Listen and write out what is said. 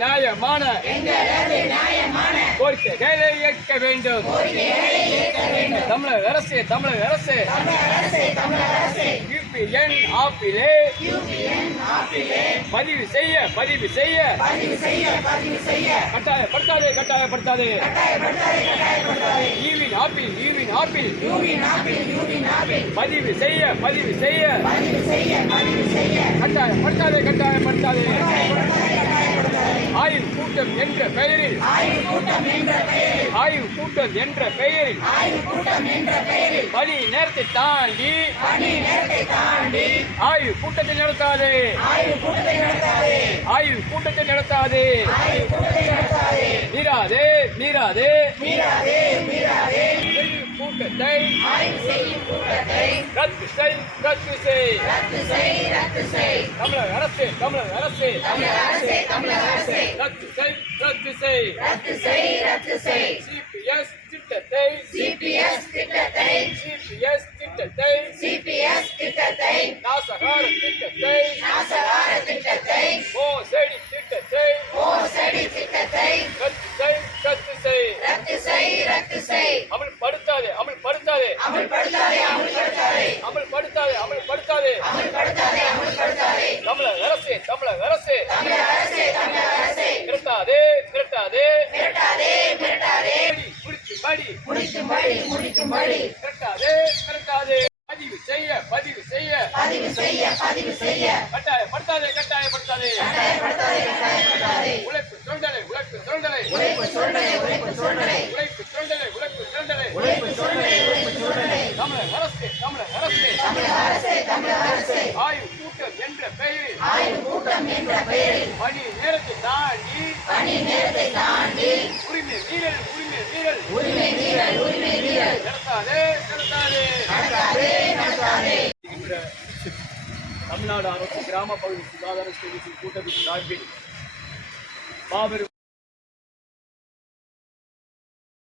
நியாயமான கோரிக்கைகளை ஏற்க வேண்டும். தமிழக அரசு யூபிஎன் ஆப்பிலே பதிவு செய்ய கட்டாயப்படுத்தாதே. யூவின் ஆப்பில் பதிவு செய்ய கட்டாயப்படுத்தாதே. ஆய்வு கூட்டம் என்ற பெயரில் பணி நேரத்தை தாண்டி ஆய்வு கூட்டத்தை நடத்தாதே. மீறாதே கூட்டத்தை ரத்து செய். தமிழக அரசு ரத்து செய். சிபிஎஸ் திட்டத்தை நாசகார திட்டத்தை மோசடி திட்டத்தை ரத்து செய். அமல்படுத்தாதே. தமிழக அரசு மிரட்டாதே. மிரட்டாதே. பதிவு செய்ய கட்டாயப்படுத்தாதே. உழைப்பு சுரண்டலை தமிழக அரசு ஆய்வு கூட்டம் என்ற பெயரில் பணி நேரத்தை தாண்டி உரிமை மீறல் நடத்தாதே. தமிழ்நாடு அரசு கிராம பகுதி சுகாதார சேவை கூட்டத்தின் சார்பில் மாபெரும்